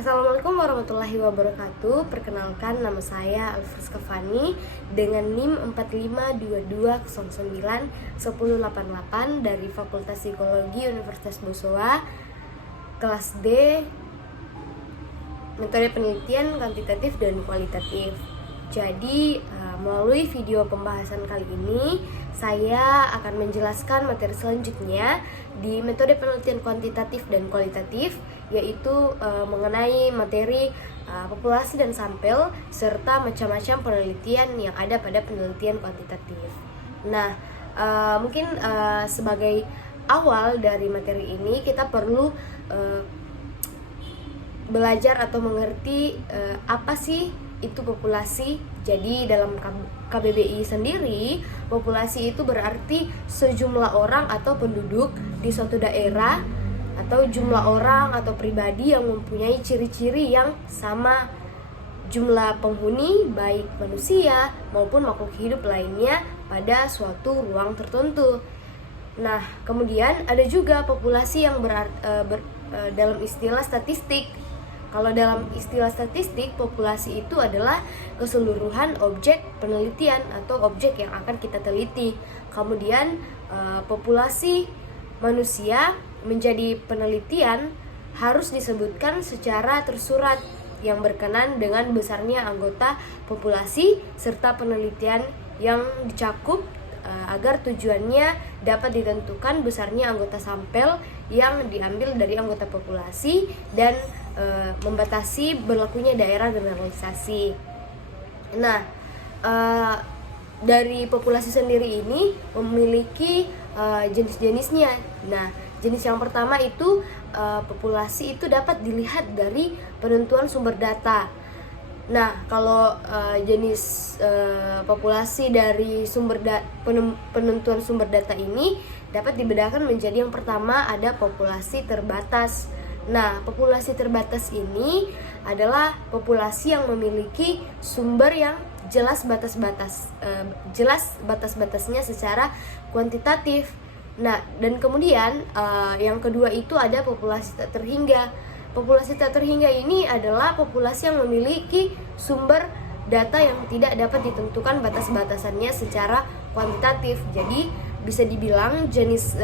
Assalamualaikum warahmatullahi wabarakatuh. Perkenalkan, nama saya Alfriska Fani dengan NIM 4522091088 dari Fakultas Psikologi Universitas Bosowa, kelas D, metode penelitian kuantitatif dan kualitatif. Jadi, melalui video pembahasan kali ini, saya akan menjelaskan materi selanjutnya di metode penelitian kuantitatif dan kualitatif, yaitu mengenai materi populasi dan sampel serta macam-macam penelitian yang ada pada penelitian kuantitatif. Nah, mungkin sebagai awal dari materi ini kita perlu belajar atau mengerti apa sih itu populasi. Jadi dalam KBBI sendiri, populasi itu berarti sejumlah orang atau penduduk di suatu daerah atau jumlah orang atau pribadi yang mempunyai ciri-ciri yang sama jumlah penghuni, baik manusia maupun makhluk hidup lainnya pada suatu ruang tertentu. Nah, kemudian ada juga populasi yang dalam istilah statistik. Kalau dalam istilah statistik, populasi itu adalah keseluruhan objek penelitian atau objek yang akan kita teliti. Kemudian populasi manusia menjadi penelitian harus disebutkan secara tersurat yang berkenan dengan besarnya anggota populasi serta penelitian yang dicakup agar tujuannya dapat ditentukan besarnya anggota sampel yang diambil dari anggota populasi dan membatasi berlakunya daerah generalisasi. Nah, dari populasi sendiri ini memiliki jenis-jenisnya. Nah, jenis yang pertama itu populasi itu dapat dilihat dari penentuan sumber data. Nah, kalau jenis populasi dari penentuan sumber data ini dapat dibedakan menjadi yang pertama ada populasi terbatas. Nah, populasi terbatas ini adalah populasi yang memiliki sumber yang jelas batas-batasnya secara kuantitatif. Nah, dan kemudian yang kedua itu ada populasi tak terhingga. Populasi tak terhingga ini adalah populasi yang memiliki sumber data yang tidak dapat ditentukan batas-batasannya secara kuantitatif. Jadi bisa dibilang jenis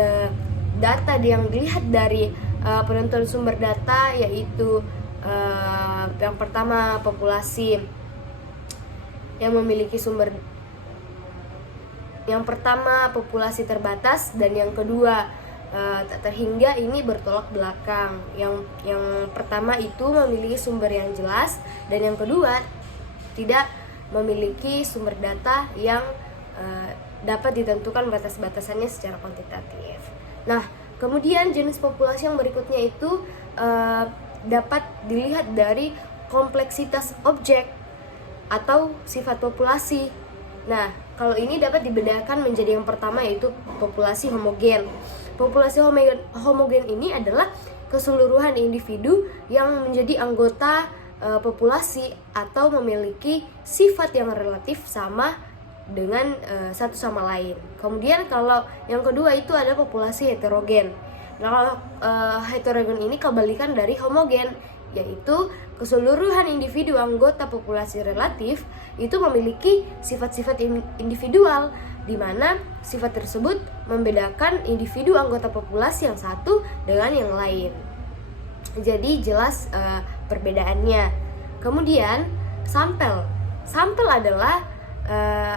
data yang dilihat dari penentuan sumber data yaitu yang pertama populasi yang memiliki populasi terbatas, dan yang kedua tak terhingga ini bertolak belakang. Yang pertama itu memiliki sumber yang jelas, dan yang kedua tidak memiliki sumber data yang dapat ditentukan batas-batasannya secara kuantitatif. Nah, kemudian jenis populasi yang berikutnya itu dapat dilihat dari kompleksitas objek atau sifat populasi. Nah, kalau ini dapat dibedakan menjadi yang pertama yaitu populasi homogen. Populasi homogen ini adalah keseluruhan individu yang menjadi anggota populasi atau memiliki sifat yang relatif sama dengan satu sama lain. Kemudian kalau yang kedua itu ada populasi heterogen. Nah, kalau heterogen ini kebalikan dari homogen, yaitu keseluruhan individu anggota populasi relatif itu memiliki sifat-sifat individual, di mana sifat tersebut membedakan individu anggota populasi yang satu dengan yang lain. Jadi jelas perbedaannya. Kemudian sampel adalah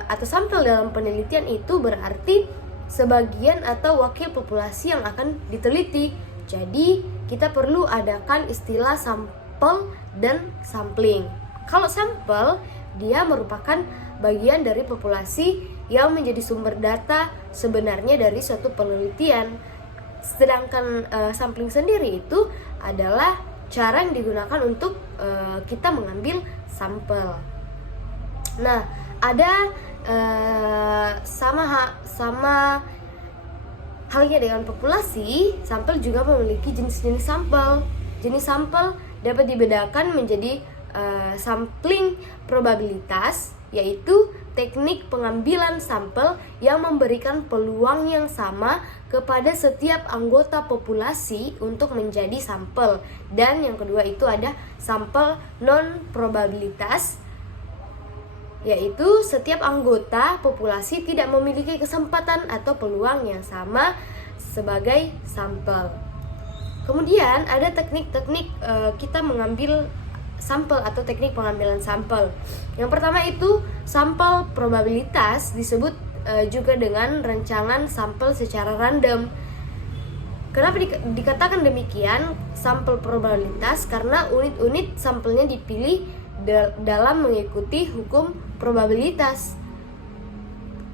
atau sampel dalam penelitian itu berarti sebagian atau wakil populasi yang akan diteliti. Jadi kita perlu adakan istilah sampel dan sampling. Kalau sampel, dia merupakan bagian dari populasi yang menjadi sumber data sebenarnya dari suatu penelitian. Sedangkan sampling sendiri itu adalah cara yang digunakan untuk kita mengambil sampel. Nah, ada sama halnya dengan populasi, sampel juga memiliki jenis-jenis sampel. Jenis sampel dapat dibedakan menjadi sampling probabilitas, yaitu teknik pengambilan sampel yang memberikan peluang yang sama kepada setiap anggota populasi untuk menjadi sampel. Dan yang kedua itu ada sampel non-probabilitas, yaitu setiap anggota populasi tidak memiliki kesempatan atau peluang yang sama sebagai sampel. Kemudian ada teknik-teknik kita mengambil sampel atau teknik pengambilan sampel. Yang pertama itu sampel probabilitas, disebut juga dengan rancangan sampel secara random. Kenapa dikatakan demikian sampel probabilitas? Karena unit-unit sampelnya dipilih dalam mengikuti hukum probabilitas.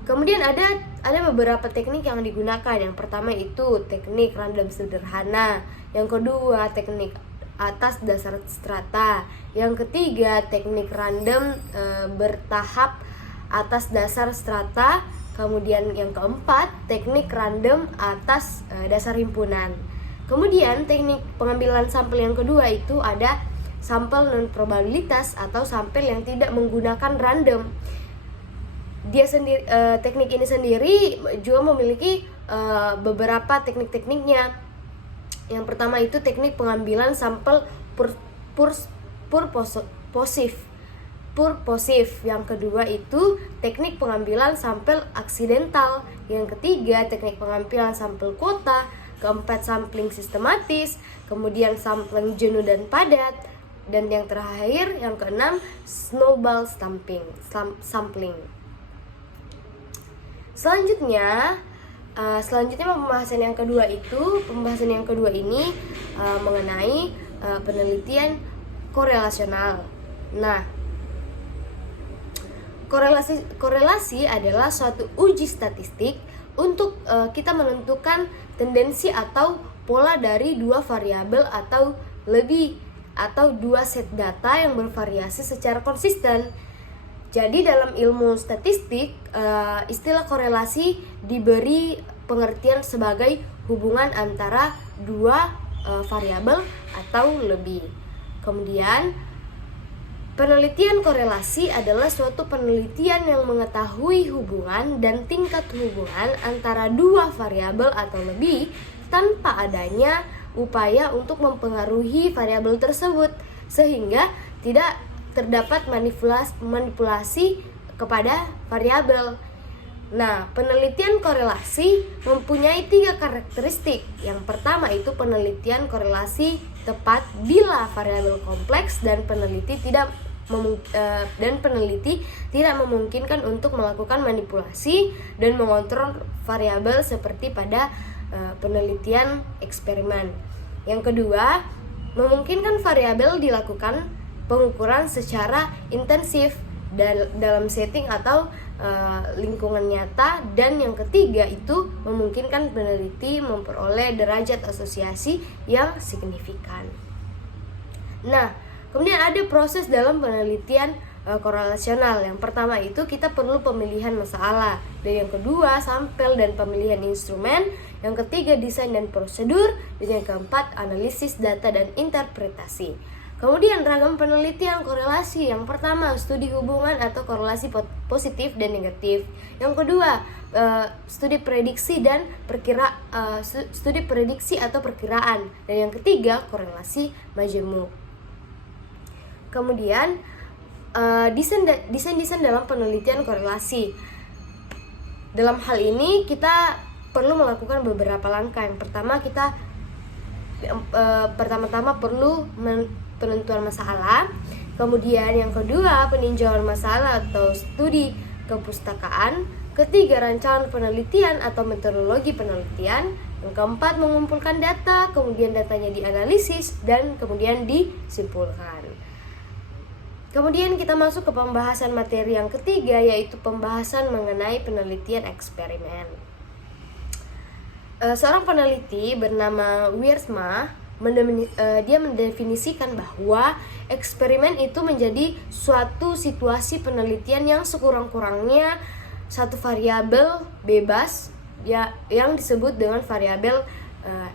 Kemudian ada beberapa teknik yang digunakan. Yang pertama itu teknik random sederhana, yang kedua teknik atas dasar strata, yang ketiga teknik random bertahap atas dasar strata, kemudian yang keempat teknik random atas dasar himpunan. Kemudian teknik pengambilan sampel yang kedua itu ada sampel non probabilitas atau sampel yang tidak menggunakan random. Teknik ini sendiri juga memiliki beberapa teknik-tekniknya. Yang pertama itu teknik pengambilan sampel purposive. Yang kedua itu teknik pengambilan sampel aksidental. Yang ketiga teknik pengambilan sampel kuota. Keempat sampling sistematis. Kemudian sampling jenuh dan padat. Dan yang terakhir, yang keenam, snowball sampling. Selanjutnya pembahasan yang kedua ini mengenai penelitian korelasional. Nah, korelasi adalah suatu uji statistik untuk kita menentukan tendensi atau pola dari dua variabel atau lebih, atau dua set data yang bervariasi secara konsisten. Jadi dalam ilmu statistik, istilah korelasi diberi pengertian sebagai hubungan antara dua variabel atau lebih. Kemudian, penelitian korelasi adalah suatu penelitian yang mengetahui hubungan dan tingkat hubungan antara dua variabel atau lebih tanpa adanya upaya untuk mempengaruhi variabel tersebut, sehingga tidak terdapat manipulasi kepada variabel. Nah, penelitian korelasi mempunyai 3 karakteristik. Yang pertama itu penelitian korelasi tepat bila variabel kompleks dan peneliti tidak memungkinkan untuk melakukan manipulasi dan mengontrol variabel seperti pada penelitian eksperimen. Yang kedua, memungkinkan variabel dilakukan pengukuran secara intensif dalam setting atau lingkungan nyata. Dan yang ketiga itu memungkinkan peneliti memperoleh derajat asosiasi yang signifikan. Nah, kemudian ada proses dalam penelitian korelasional. Yang pertama itu kita perlu pemilihan masalah, dan yang kedua sampel dan pemilihan instrumen, yang ketiga desain dan prosedur, dan yang keempat analisis data dan interpretasi. Kemudian ragam penelitian korelasi. Yang pertama studi hubungan atau korelasi positif dan negatif. Yang kedua studi prediksi atau perkiraan. Dan yang ketiga korelasi majemuk. Kemudian desain dalam penelitian korelasi. Dalam hal ini kita perlu melakukan beberapa langkah. Yang pertama pertama-tama perlu penentuan masalah. Kemudian yang kedua peninjauan masalah atau studi kepustakaan. Ketiga rancangan penelitian atau metodologi penelitian. Yang keempat mengumpulkan data, kemudian datanya dianalisis dan kemudian disimpulkan. Kemudian kita masuk ke pembahasan materi yang ketiga, yaitu pembahasan mengenai penelitian eksperimen. Seorang peneliti bernama Wiersma dia mendefinisikan bahwa eksperimen itu menjadi suatu situasi penelitian yang sekurang-kurangnya satu variabel bebas yang disebut dengan variabel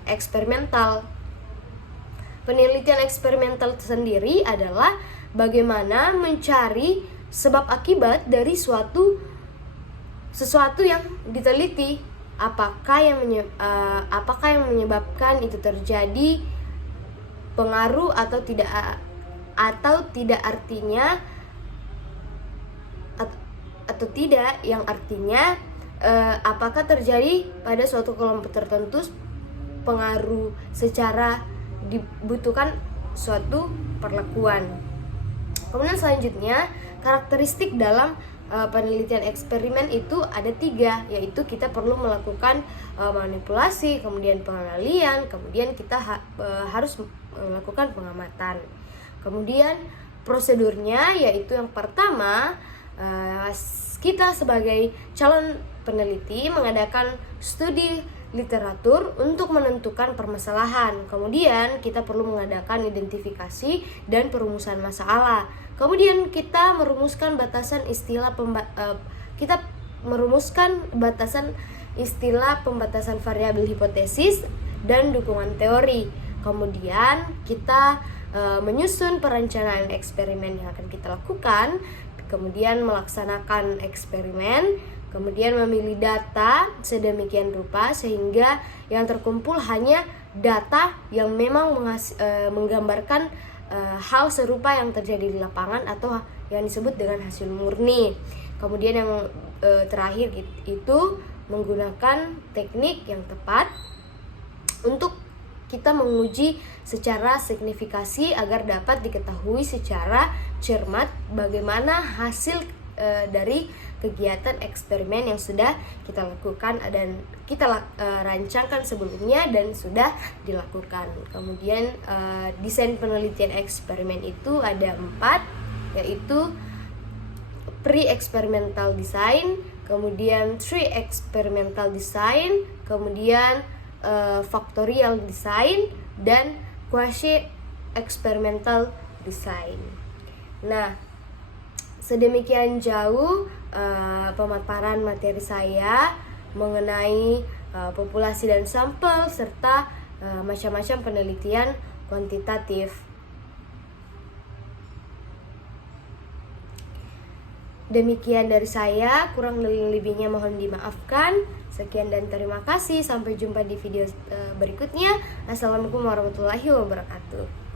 eksperimental. Penelitian eksperimental sendiri adalah bagaimana mencari sebab akibat dari sesuatu yang diteliti. Apakah yang menyebabkan itu terjadi, pengaruh atau tidak artinya atau tidak, yang artinya apakah terjadi pada suatu kelompok tertentu pengaruh secara dibutuhkan suatu perlakuan. Kemudian selanjutnya, karakteristik dalam penelitian eksperimen itu ada 3, yaitu kita perlu melakukan manipulasi, kemudian pengenalian, kemudian kita harus melakukan pengamatan. Kemudian prosedurnya yaitu yang pertama, kita sebagai calon peneliti mengadakan studi literatur untuk menentukan permasalahan. Kemudian kita perlu mengadakan identifikasi dan perumusan masalah. Kemudian kita merumuskan batasan istilah pembatasan variabel hipotesis dan dukungan teori. Kemudian kita menyusun perencanaan eksperimen yang akan kita lakukan, kemudian melaksanakan eksperimen, kemudian memilih data sedemikian rupa sehingga yang terkumpul hanya data yang memang menggambarkan hal serupa yang terjadi di lapangan atau yang disebut dengan hasil murni. Kemudian yang terakhir itu menggunakan teknik yang tepat untuk kita menguji secara signifikasi agar dapat diketahui secara cermat bagaimana hasil dari kegiatan eksperimen yang sudah kita lakukan dan kita rancangkan sebelumnya dan sudah dilakukan. Kemudian desain penelitian eksperimen itu ada 4, yaitu pre-experimental design, kemudian pre-experimental design, kemudian factorial design, dan quasi-experimental design. Nah, sedemikian jauh pemaparan materi saya mengenai populasi dan sampel serta macam-macam penelitian kuantitatif. Demikian dari saya, kurang lebihnya mohon dimaafkan. Sekian dan terima kasih. Sampai jumpa di video berikutnya. Assalamualaikum warahmatullahi wabarakatuh.